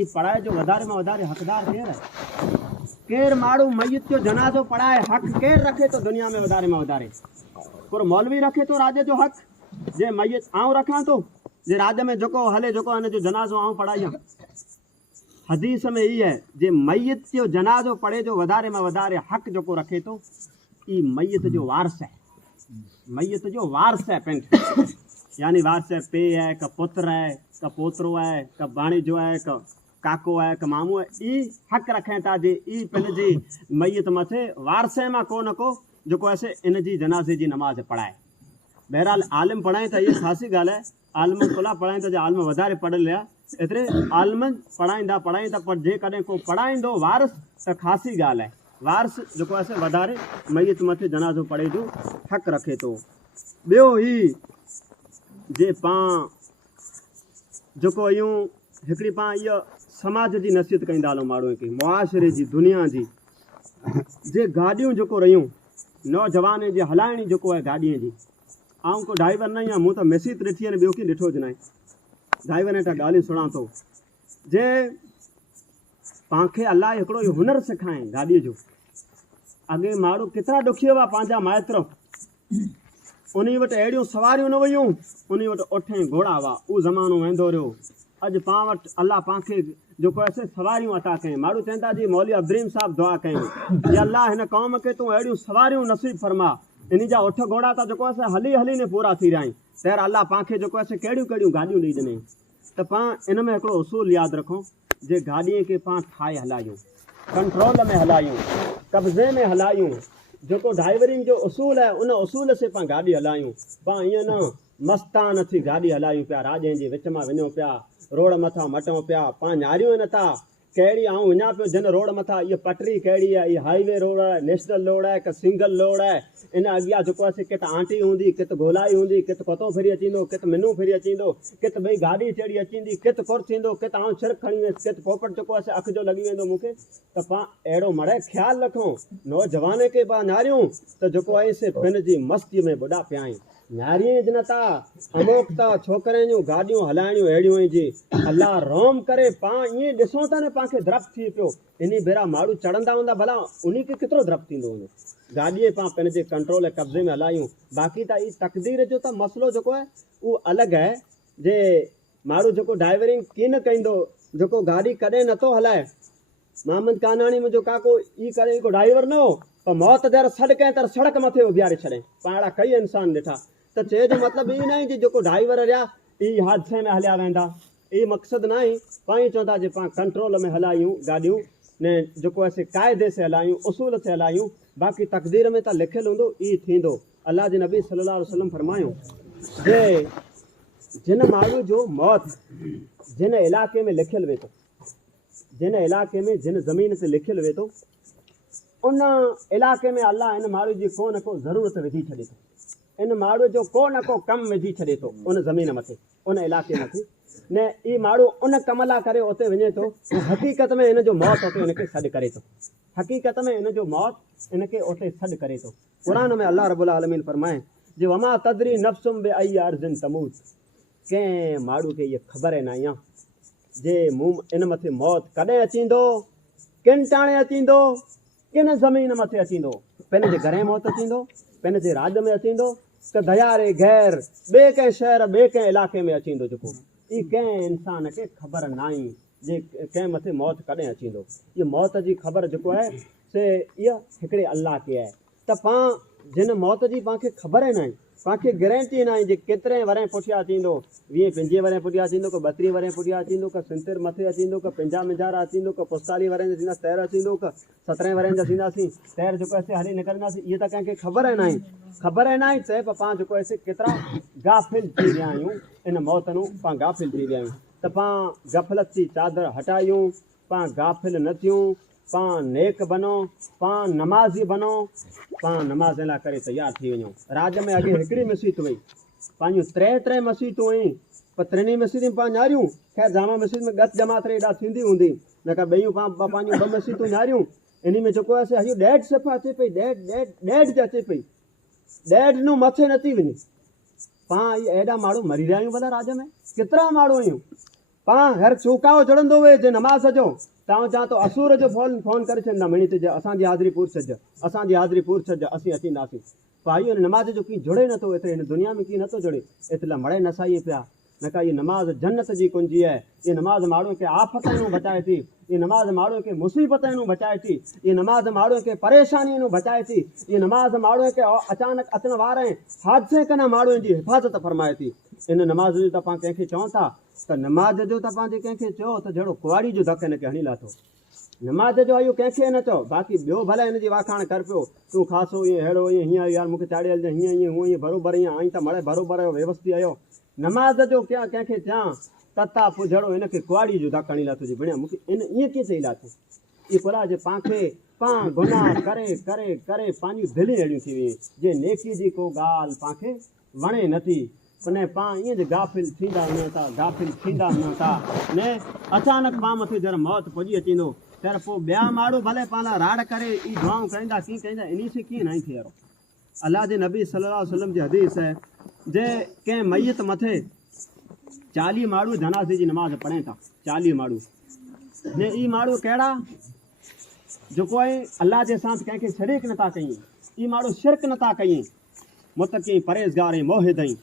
ई पढ़ाए जो वधारे में वधारे हक़दार केरु आहे? केरु माण्हू मैयत जो जनाज़ो पढ़ाए हक़ केरु रखे थो दुनिया में वधारे में वधारे? को मौलवी रखे थो राज जो हक़? जे मैयत आऊं रखां थो जे राज में जेको हले जेको हिन जो जनाज़ो आऊं पढ़ायां? हदीस में ई आहे जे मैयत जो जनाज़ो पढ़े जो वधारे में वधारे हक़ जेको रखे थो ई मैयत जो वारिस आहे। मैयत जो वारिस है पंहिंजो, यानी वारिस है पे है का पुत्र है का पोतरो है का भाणेजो है का काको है का मामू है। ई हक़ रखें था जे ई पंहिंजी मैयत मथे वारिसे मां को न को जेको आहे इन जी जनाज़े जी नमाज़ पढ़ाए। बहरहाल आलिम पढ़ाए त इहा ख़ासी ॻाल्हि आहे। आलिम खुला पढ़ाए त जे आलिम वधारे पढ़ियल आहे एतिरे आलिम पढ़ाईंदा पर जेकॾहिं को पढ़ाईंदो वारिस त ख़ासी ॻाल्हि आहे। वारिस जेको आहे वधारे मैयत मथे जनाज़ो पढ़े जो हक़ रखे थो। ॿियो ई जे पाण जेको आहियूं हिकिड़ी पाण इहा समाज जी नसीहत कंदा हलूं माण्हुनि खे, मुआशिरे जी दुनिया जी जे गाॾियूं जेको रहियूं नौजवान जे हलाइणी जेको आहे गाॾीअ जी। आऊं को ड्राइवर न आहियां, मूं त मैसित ॾिठी आहिनि, ॿियो की ॾिठो ज न आहे। ड्राइवर ने ॻाल्हियूं सुणा थो जे पाणखे अलाह हिकिड़ो इहो हुनरु सेखारे गाॾीअ जो। अॻे माण्हू केतिरा ॾुखी हुआ पंहिंजा माइत्र, उन वटि अहिड़ियूं सवारियूं न हुयूं, उन वटि ओठे घोड़ा हुआ। उहो ज़मानो वेंदो रहियो। अॼु पाण वटि अलाह पाणखे जेको आहे सवारियूं अता कयूं। माण्हू चवनि था जी मौलवी अब्दुरीम साहिबु दुआ कयूं जे अलाह हिन क़ौम खे तूं अहिड़ियूं सवारियूं नसीब फरमा, इन जा ओठ घोड़ा त जेको आहे हली हली ने पूरा थी रहिया आहिनि। तैर अलाह पाणखे जेको आहे कहिड़ियूं कहिड़ियूं गाॾियूं ॾेई ॾिनई। त पाण इन में हिकिड़ो उसूल यादि रखूं जे गाॾीअ खे पाण ठाहे हलायूं, कंट्रोल में हलायूं, कब्ज़े में हलायूं। जेको ड्राइवरिंग जो उसूल आहे उन उसूल से पाण गाॾी हलायूं। पाण ईअं न मस्तान थी गाॾी हलायूं पिया, राॼनि जे विच मां वञूं पिया, रोड मथां मटूं पिया, पाण न्यारियूं नथा। कहिड़ी आऊं वञा पियो जिन रोड मथां इहा पटरी कहिड़ी आहे, इहा हाईवे रोड आहे, नेशनल रोड आहे का सिंगल रोड आहे। इन अॻियां जेको आहे किथे आंटी हूंदी, किथे गोलाई हूंदी, किथे पतो फिरी अचींदो, किथे मिनू फिरी अचींदो, किथे भई गाॾी चढ़ी अचींदी, किथे कुर थींदो, किथे आऊं छिरक खणी वेंदुसि, किथे पोपट जेको आहे अखि जो लॻी वेंदो मूंखे। त पाण अहिड़ो मड़े ख़्यालु रखूं नौजवान खे पाण नारियूं त जेको आहे से पंहिंजी मस्तीअ में बुॾा पिया आहिनि। नारियूं ज नथा अमोक था छोकिरनि जूं गाॾियूं हलाइणियूं अहिड़ियूं आहिनि जी अलाह रोम करे पाण ईअं ॾिसूं था न पाणखे द्रप थी पियो। इन भेरा माण्हू चढ़ंदा हूंदा, भला उन खे केतिरो द्रप थींदो हुन गाॾीअ पाण पंहिंजे कंट्रोल ऐं कब्ज़े में हलायूं। बाक़ी त ई तक़दीर जो त मसइलो जेको आहे उहो अलॻि आहे जे माण्हू जेको ड्राइवरिंग कीअं न कंदो, जेको गाॾी कॾहिं नथो हलाए। मोहम्मद कानाणी मुंहिंजो काको ई करे को ड्राइवर न हो, पर मौत दर सॾ कंहिं तर सड़क मथे उभियारे छॾे। पाण अहिड़ा कई इंसान ॾिठा। त चए जो मतिलबु ई न आहे जी जेको ड्राइवर रहिया ई हादसे में हलिया वेंदा, ई मक़सदु न आहे। पाण चवंदा जे पाण कंट्रोल में हलायूं गाॾियूं ने जेको आहे क़ाइदे से हलायूं, उसूल से हलायूं। बाक़ी तक़दीर में त लिखियलु हूंदो ई थींदो। अलाह जे नबी सल्लल्लाहु अलैहि वसल्लम फरमायूं जे जिन माण्हू जो मौत जिन इलाइक़े में लिखियलु वे थो, जिन इलाइक़े में जिन ज़मीन ते लिखियलु वे थो, उन इलाइक़े में अलाह इन माण्हू जी को न को ज़रूरत विझी छॾे थो, इन माण्हू जो को न को कमु विझी छॾे थो उन ज़मीन मथे, उन इलाइक़े मथे। ने ई माण्हू उन कम लाइ करे उते वञे थो, हक़ीक़त में इन जो मौत उते इनखे सॾु करे थो, हक़ीक़त में इन जो मौत इनखे उते सॾु करे थो। क़ुरान में अलाह रब्बुल आलमीन फरमाए जे वमा तदरी नफ्सुम बि अई अर्ज़िन तमूत, कंहिं माण्हू खे इहा ख़बर न आहे जे मूं इन मथे मौत कॾहिं अचींदो, किन टाणे अचींदो, किन ज़मीन मथे अचींदो, पंहिंजे घरे मौत अचींदो, पंहिंजे राज में अचींदो, त दयारे गैर ॿिए कंहिं शहर ॿिए कंहिं इलाइक़े में अचींदो, जेको ई कंहिं इंसान खे ख़बर न आहे जे कंहिं मथे मौत कॾहिं अचींदो। इहा मौत जी ख़बर जेको आहे से इहा हिकिड़े अलाह खे आहे। त पाण जिन मौत जी पाणखे ख़बर ई न आहे, पाणखे गारंटी न आहे जे केतिरे वरे पुठियां थींदो, 20-25 वरे पुठियां थींदो, को 32 वरे पुठियां थींदो, को 70 मथे अचींदो, को 50 मिंजारा अचींदो, को 45 वरे जा थींदा तैर अचींदो, को 17 वरे जा थींदासीं तैर जेको असीं हली निकिरंदासीं। इहे त कंहिंखे ख़बर ई न आहे, ख़बर ई न आहे त पाण जेको असीं केतिरा गाफ़िल थी विया आहियूं इन मौत नूं, पाण गाफ़िल थी विया आहियूं। त पाण गफ़लत जी चादर हटायूं, पाण गाफ़िल न थियूं, पाण नेक बनो, पाण नमाज़ी बनो, पाण नमाज़ लाइ करे तयारु थी वञूं। राज में अॻे हिकिड़ी मस्जिद हुई, पंहिंजूं 3 मस्जिदूं हुयूं, पर 3 मस्जिदूं पाण न्यारियूं, ख़ैर जामा मस्जिद में गत जमात एॾा थींदी हूंदी, न का ॿियूं पंहिंजूं 2 मस्जिदूं न्यारियूं। इन में जेको आहे हजू ॾेढ सफ़ा अचे पई, ॾेढ जी अचे पई, ॾेढ नूं मथे नथी वञे। पाण इहे एॾा माण्हू मरी रहिया आहियूं भला राज में, केतिरा माण्हू आहियूं। पाण हर चौकाओ चढ़ंदो वे जे नमाज़ जो, तव्हां चवां तो असूर जो फ़ोन करे छॾींदा मिणी ते असांजी हाज़िरी पूर छॾ, असांजी हाज़िरी पूर छॾ, असीं अचींदासीं। भाई हिन नमाज़ जो कीअं जुड़े नथो, एतिरे हिन दुनिया में कीअं नथो जुड़े, एतिरा मड़े नसाइए पिया। न का इहा नमाज़ जन्नत जी कुंजी आहे, इहा नमाज़ माण्हूअ खे आफ़तूं बचाए थी, इहा नमाज़ माण्हूअ खे मुसीबतूं बचाए थी, इहा नमाज़ माण्हूअ खे परेशानियूं बचाए थी, इहा नमाज़ माण्हूअ खे अचानक अचण वारे हादसे कन माण्हुनि जी हिफ़ाज़त फरमाए थी। इन नमाज़ जो त पाण कंहिंखे चऊं था त नमाज़ जो त पंहिंजे कंहिंखे चयो त जहिड़ो कुआड़ी जो धकु हिनखे हणी लाथो, नमाज़ जो इहो कंहिंखे न चओ, बाक़ी ॿियो भले हिनजी वाखाण कर पियो, तूं ख़ासो ईअं अहिड़ो ईअं हीअं यार मूंखे चाढ़े हलिजांइ हीअं ईअं हूअं ईअं बराबरि ईअं आई त मड़े बराबरि आयो व्यवस्थित आयो। नमाज़ जो कंहिंखे चयां त पोइ जहिड़ो हिनखे कुआड़ी जो धकु हणी लाथो, जी भेण मूंखे इन ईअं कीअं चई लाथो। इहो भला जे पाणखे पाण गुनाह करे करे करे पंहिंजूं दिलियूं अहिड़ियूं थी वियूं जे नेकी जी को ॻाल्हि पाणखे वणे नथी, न पाण ईअं जे गाफ़िल थींदा वञूं था, गाफ़िल थींदा वञूं था, न अचानक पाण मथे जर मौत पुॼी अचींदो त पोइ ॿिया माण्हू भले पाण लाइ राड़ करे ई दुआऊं कईंदा, कीअं कईंदा, इन से कीअं न थी अहिड़ो। अलाह जे नबी सल्लल्लाहु अलैहि वसल्लम जी हदीस आहे जे कंहिं मैयत मथे 40 माण्हू जनाज़े जी नमाज़ पढ़नि था, 40 माण्हू, ने ई माण्हू कहिड़ा जेको आहे अलाह जे साथ कंहिंखे शरीक नथा कयूं, ई माण्हू शिरक नथा कयूं, मुतक़ी परहेज़गार ऐं मोहिद आहिनि।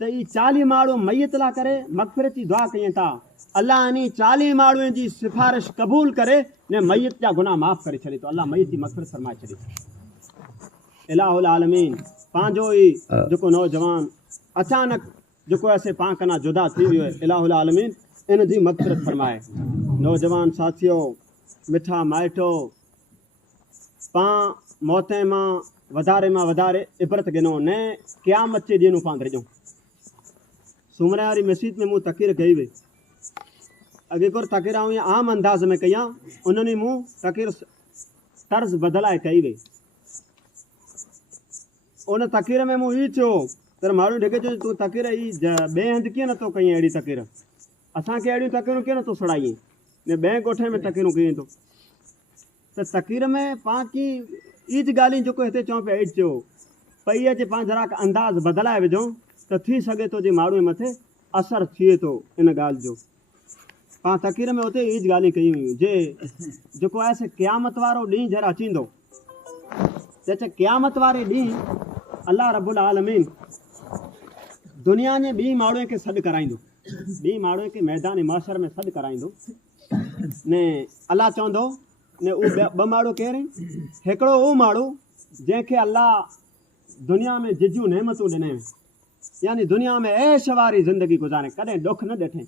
त ई 40 माण्हू मैयत लाइ करे मग़फ़िरत जी दुआ कयूं था, अलाह इन 40 माण्हुनि जी सिफ़ारिश क़बूल करे ने मैयत जा गुनाह माफ़ करे छॾे थो, अलाह मैयत जी मग़फ़िरत फरमाए छॾे थो। इलाहुल आलमीन पंहिंजो ई जेको नौजवान अचानक जेको आहे पाण कना जुदा थी वियो आहे, इलाहुल आलमीन इन जी मग़फ़िरत फरमाए। नौजवान साथियो, मिठा माइटो, पाण मौत मां वधारे इबरत गिनो ने क़यामत जे ॾींहुं पाण ड्रिजूं। सूमरे वारी मस्जिद में मूं तक़रीर कई हुई, अॻे कोर तक़रीर ईअं आम अंदाज़ में कयां, उन्हनि मूं तक़रीर तर्ज़ बदिलाए कई हुई। उन तक़रीर में मूं ई चयो त माण्हू ढिके चयो तूं तक़रीर ई ॿिए हंधि कीअं नथो कईं, अहिड़ी तक़रीर असांखे अहिड़ियूं तक़रीरूं कीअं नथो सुड़ाईं, ने ॿिए ॻोठे में तक़रीरूं कयूं थो। त तक़रीर में पाण की ईज ॻाल्हियूं जेको हिते चऊं पिया ईज चयो पई अचे, पाण जरा अंदाज़ बदिलाए विझूं त थी सघे थो जे माण्हू मथे असरु थिए थो इन ॻाल्हि जो। पाण तक़रीर में उते ईज ॻाल्हियूं कयूं हुयूं जे जेको आहे से क़यामत वारो ॾींहुं जरा अचींदो, त चए क़यामत वारे ॾींहुं अलाह रब्बुल आलमीन दुनिया जे ॿी माण्हूअ खे सॾु कराईंदो, ॿी माण्हूअ खे मैदान महशर में सॾु कराईंदो, ने अलाह चवंदो ने उहे 2 माण्हू केरु, हिकिड़ो उहो माण्हू जंहिंखे अलाह दुनिया में जिजियूं नेमतूं ॾिनई, यानी दुनिया में ऐश वारी ज़िंदगी गुज़ारे, कॾहिं ॾुख न ॾिठे,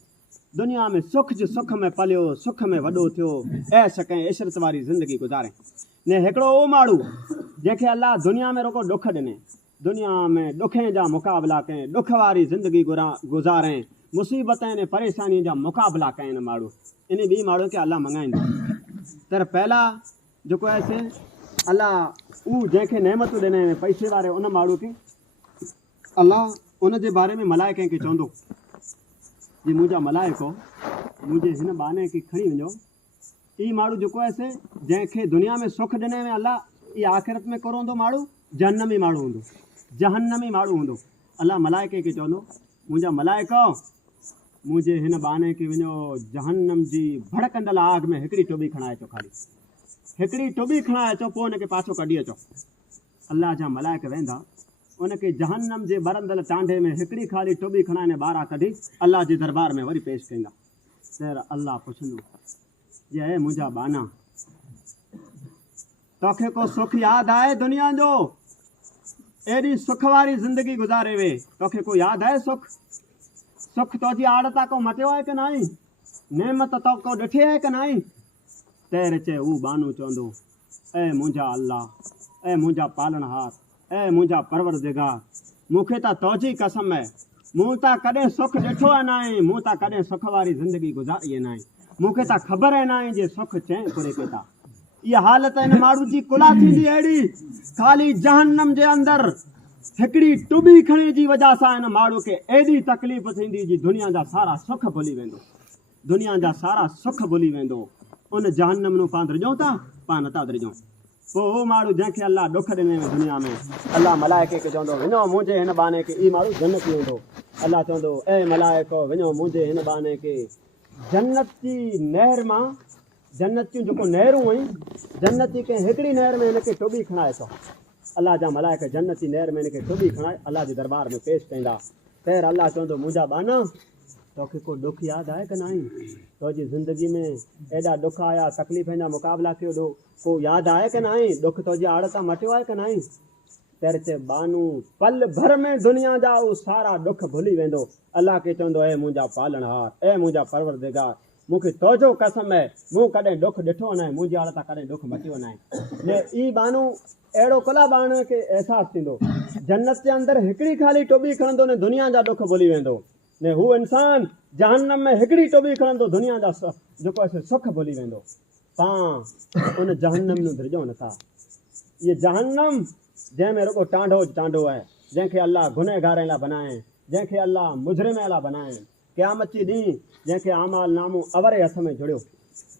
दुनिया में सुख जो सुख में पलियो, सुख में वॾो थियो, ऐश कंहिं इशरत वारी ज़िंदगी गुज़ारे। ने हिकिड़ो उहो माण्हू जंहिंखे अलाह दुनिया में रुगो ॾुख ॾिने, दुनिया में ॾुखें जा मुक़ाबला करें, ॾुख वारी ज़िंदगी गुज़ारें, मुसीबतें ने परेशानी जा मुक़ाबला करें माण्हू। इन ॿी माण्हू खे अल्लाह मंगाईंदो। तर पहला जेको आहे से अल्लाह उहो जंहिंखे नेमतूं ॾिने पैसे वारे उन माण्हू खे अल्लाह उन जे बारे में मलाइके खे चवंदो जी मुंहिंजा मलाइको मुंहिंजे हिन बाने खे खणी वञो। ई माण्हू जेको आहे से जंहिंखे दुनिया में सुख ॾिने में अल्लाह ई आख़िरत में करोंदो माण्हू जहन्नमी माण्हू हूंदो, जहन्नमी माण्हू हूंदो। अल्लाह मलाइके खे चवंदो मुंहिंजा मलाइको मुंहिंजे हिन बाने खे वञो जहन्नम जी भड़कंदड़ आग में हिकिड़ी टोॿी खणाए अचो, ख़ाली हिकिड़ी टोॿी खणाए अचो, पोइ हुनखे पाछो कढी अचो। अल्लाह जा मलाइक वेंदा उनखे जहन्नम जे बरंदड़ टांडे में हिकिड़ी ख़ाली टोॿी खणाए ॿाहिरां कढी अल्लाह जे दरबार में वरी पेश कंदा। त अल्लाह पुछंदो जे मुंहिंजा बाना तोखे को सुख यादि आहे दुनिया जो? एॾी सुख वारी ज़िंदगी गुज़ारे वे, तोखे को यादि आहे सुख? सुख तुंहिंजी आड़ता को मटियो आहे की नाई? नेमत तो को ॾिठी आहे की नाई? तैर चए उहो बानू चवंदो ऐं मुंहिंजा अल्लाह, ऐं मुंहिंजा पालनहार, ऐं मुंहिंजा परवरदिगार, मूंखे त तुंहिंजी कसम आहे मूं त कॾहिं सुख ॾिठो आहे नाहे, मूं त कॾहिं सुख वारी ज़िंदगी गुज़ारी आहे नाहे, मूंखे त ख़बर आहे नाहे जे सुख चए पुरे के था। इहा हालत हिन माण्हू जी कुला थींदी अहिड़ी, ख़ाली जहन्नम जे अंदरि हिकिड़ी टुॿी खणी जी वजह सां हिन माण्हू खे एॾी तकलीफ़ थींदी जी दुनिया जा सारा सुख भुली वेंदो, दुनिया जा सारा सुख भुली वेंदो। उन जहन्नम नूं पाण रिझूं था, पाण नथा रिझूं। पोइ उहो माण्हू जंहिंखे अल्लाह ॾुख ॾिने दुनिया में अल्लाह मलाइके खे चवंदो वञो मुंहिंजे हिन बाने खे, ई माण्हू जन्नती हूंदो। अल्लाह चवंदो ऐं मलाइको वञो मुंहिंजे हिन बाने खे जन्नत जी नहर मां, जन्नत जूं जेको नहरूं आहिनि जन्नत जी कंहिं हिकिड़ी नहर में हिनखे टोॿी खणाए थो। अल्लाह जा मलाइक जन्नत जी नहर में हिनखे टोॿी खणाए अल्लाह जे दरबार में पेश कंदा। ख़ैर अल्लाह चवंदो मुंहिंजा बाना तोखे को ॾुख यादि आहे की न आहे? तुंहिंजी ज़िंदगी में एॾा ॾुख आया, तकलीफ़ जा मुक़ाबला कयो, को यादि आहे की न आहे? ॾुख तुंहिंजी आड़ता मटियो आहे की न आहे? तर चए बानू पल भर में दुनिया जा उहो सारा ॾुख भुली वेंदो। अल्लाह खे चवंदो ऐं मुंहिंजा पालनहार, ऐं मुंहिंजा परवरदिगार, मूंखे तुंहिंजो कसम आहे मूं कॾहिं ॾुख ॾिठो न आहे, मुंहिंजी आड़ता कॾहिं ॾुख मटियो न आहे। ने ई बानू अहिड़ो कुला बाण खे अहसासु थींदो जन्नत जे अंदरि हिकिड़ी ख़ाली टोॿी खणंदो ने दुनिया जा ॾुख भुली वेंदो, ने हू इंसानु जहन्नम में हिकिड़ी टोॿी खणंदो दुनिया जा जेको आहे सुख भुली वेंदो। पाण उन जहन्नम नूं रिझूं नथा। इहे जहन्नम जंहिंमें रुॻो टांडो टांडो आहे, जंहिंखे अल्लाह गुनहगारनि लाइ बनाए, जंहिंखे अल्लाह मुजरिम लाइ बनाए, क़यामत जी ॾींहुं जंहिंखे आमाल नामो अवरे हथ में जुड़ियो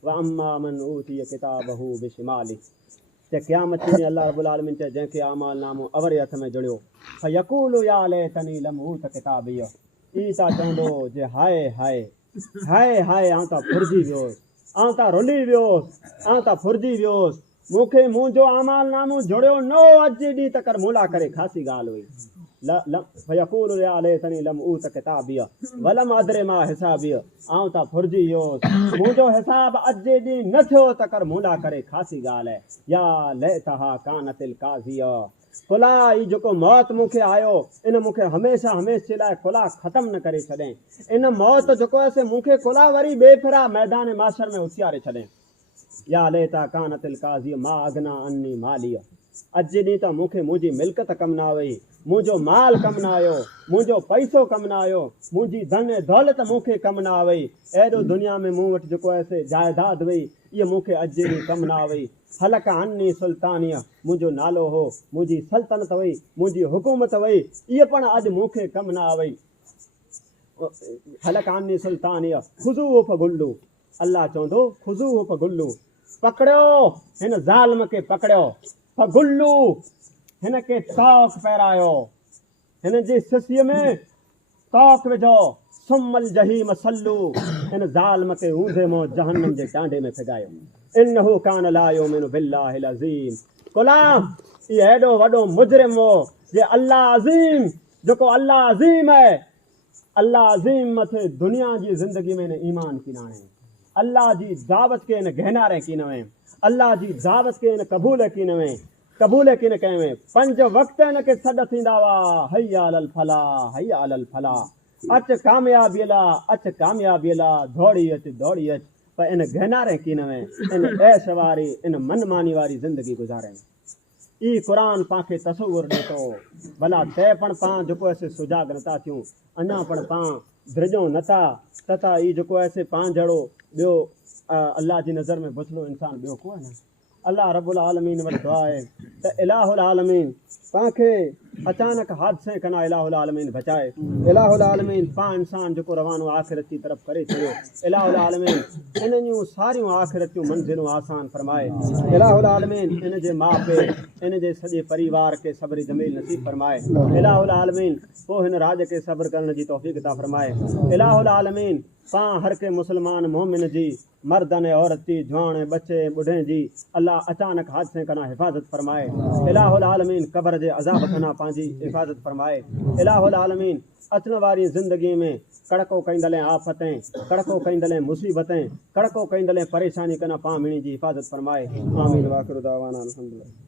व अम्मा मन ऊतिय किताबहू बिशिमाली, ते क़यामत जी ॾींहुं अल्लाह रब्बुल आलमीन चए जंहिंखे आमाल नामो अवरे हथ में जुड़ियो फयकूलु या लैतनी लम ऊत किताबिय, ई था चवंदो जे हाय हाय हाय हाय आउं त फुरिजी वियोसि, आउं त रुली वियोसि, आउं त फुरिजी वियोसि, मूंखे मुंहिंजो आमाल नामो जुड़ियो न हो, अॼु जे ॾींहुं तकर मुला करे ख़ासी ॻाल्हि हुई। फयकूलु या लैतनी लम ऊत किताबिय वलम अदरे मां हिसाबिय, आउं त फुरिजी वियोसि, मुंहिंजो हिसाब अॼु जे ॾींहुं न थियो तकर मुला करे ख़ासी ॻाल्हि आहे। या लैतहा कानतिल काज़िय, कुला ई जेको मौत मूंखे आयो इन मूंखे हमेशह हमेशह लाइ कुला ख़तमु न करे छॾे, इन मौत जेको आहे से मूंखे कुला वरी बेफिरा मैदान माशर में उथियारे छॾे। या लेता कानतिल काज़ी मां अगना अन्नी मालिय, अॼु जे ॾींहुं त मूंखे मुंहिंजी मिल्कत कमु न वई, मुंहिंजो माल कमु न आयो, मुंहिंजो पैसो कमु न आयो, मुंहिंजी धन दौलत मूंखे कमु न वई, एॾो दुनिया में मूं वटि जेको आहे से जाइदाद वई इहा मूंखे अॼु जे ॾींहुं कमु न वई। हलक अन्नी सुल्तानिय, मुंहिंजो नालो हो, मुंहिंजी सल्तनत वई, मुंहिंजी हुकूमत वई, इहा पण अॼु मूंखे कमु न वई। हलक अन्नी सुल्तानिय ख़ुज़ू फगुल्लू, अल्लाह चवंदो ख़ुज़ू फगुल्लू, पकड़ियो हिन ज़ालिम खे पकड़ियो, फगुल्लू हिन खे तौक पहिरायो, हिन जी सिसीअ में तौक विझो, सुमल जहीम सल्लू, हिन ज़ालिम खे ऊंधे मों जहन्नम जे टांडे में फिगायो। इन्नहु कान ला युमिनु बिल्लाहिल अज़ीम, गुलाम इहो एॾो वॾो मुजरिम हो जे अल्लाह अज़ीम, जेको अल्लाह अज़ीम आहे, अल्लाह अज़ीम मथे दुनिया जी ज़िंदगी में न ईमान की न आणे, अल्लाह जी दावत खे न गहनारे की न वे, अल्लाह जी दावत खे न क़बूल की न वे, क़बूल की न कयो। 5 वक़्त हिनखे सॾ थींदा हुआ, हैया अलल फलाह, हैया अलल फलाह, अच कामयाबीअ लाइ, अच कामयाबीअ लाइ, दौड़ी अच दौड़ी अच, पर इन गहनारे की न वे, इन ऐश वारी इन मनमानी वारी ज़िंदगी गुज़ारे। ई क़ुरान पांखे तसव्वुर ॾितो भला तंहिं पण पां जेको आहे सुजाग नथा थियूं अञा पण पां द्रिजूं नथा तथा ई जेको आहे पां जहिड़ो ॿियो अल्लाह जी नज़र में बुछड़ो इंसान ॿियो को आहे न। अल्लाह रब्बुल आलमीन वटि दुआ आहे त इलाहुल आलमीन पांखे अचानक हादसे कना इलाहुल आलमीन बचाए। इलाहुल आलमीन पां इंसान जेको रवानो आख़िरत जी तरफ़ करे छॾियो। इलाहुल आलमीन इन जूं सारियूं आख़िरत जूं मंज़िलूं आसान फरमाए। इलाहुल आलमीन इन जे माउ पीउ इन जे सॼे परिवार खे सब्र जमील नसीब फरमाए। इलाहुल आलमीन पोइ हिन राज खे सब्र करण जी तौफ़ीक़ अता फरमाए। इलाहुल आलमीन पां हर के मुसलमान मोमिन जी मर्दन ऐं औरत जी जवान ऐं बच्चे बुढ़े जी अल्लाह अचानक हादसे कना हिफ़ाज़त फरमाए। इलाहुल आलमीन क़ब्र जे अज़ाब कना पंहिंजी हिफ़ाज़त फरमाए। इलाहुल आलमीन अचण वारी ज़िंदगी में कड़को कंदड़ आफ़तें कड़को कंदड़ मुसीबतें कड़को कंदड़ परेशानी कना पां मिणी जी हिफ़ाज़त फरमाए। आमीन वाखिर दावाना अल्हम्दुलिल्लाह।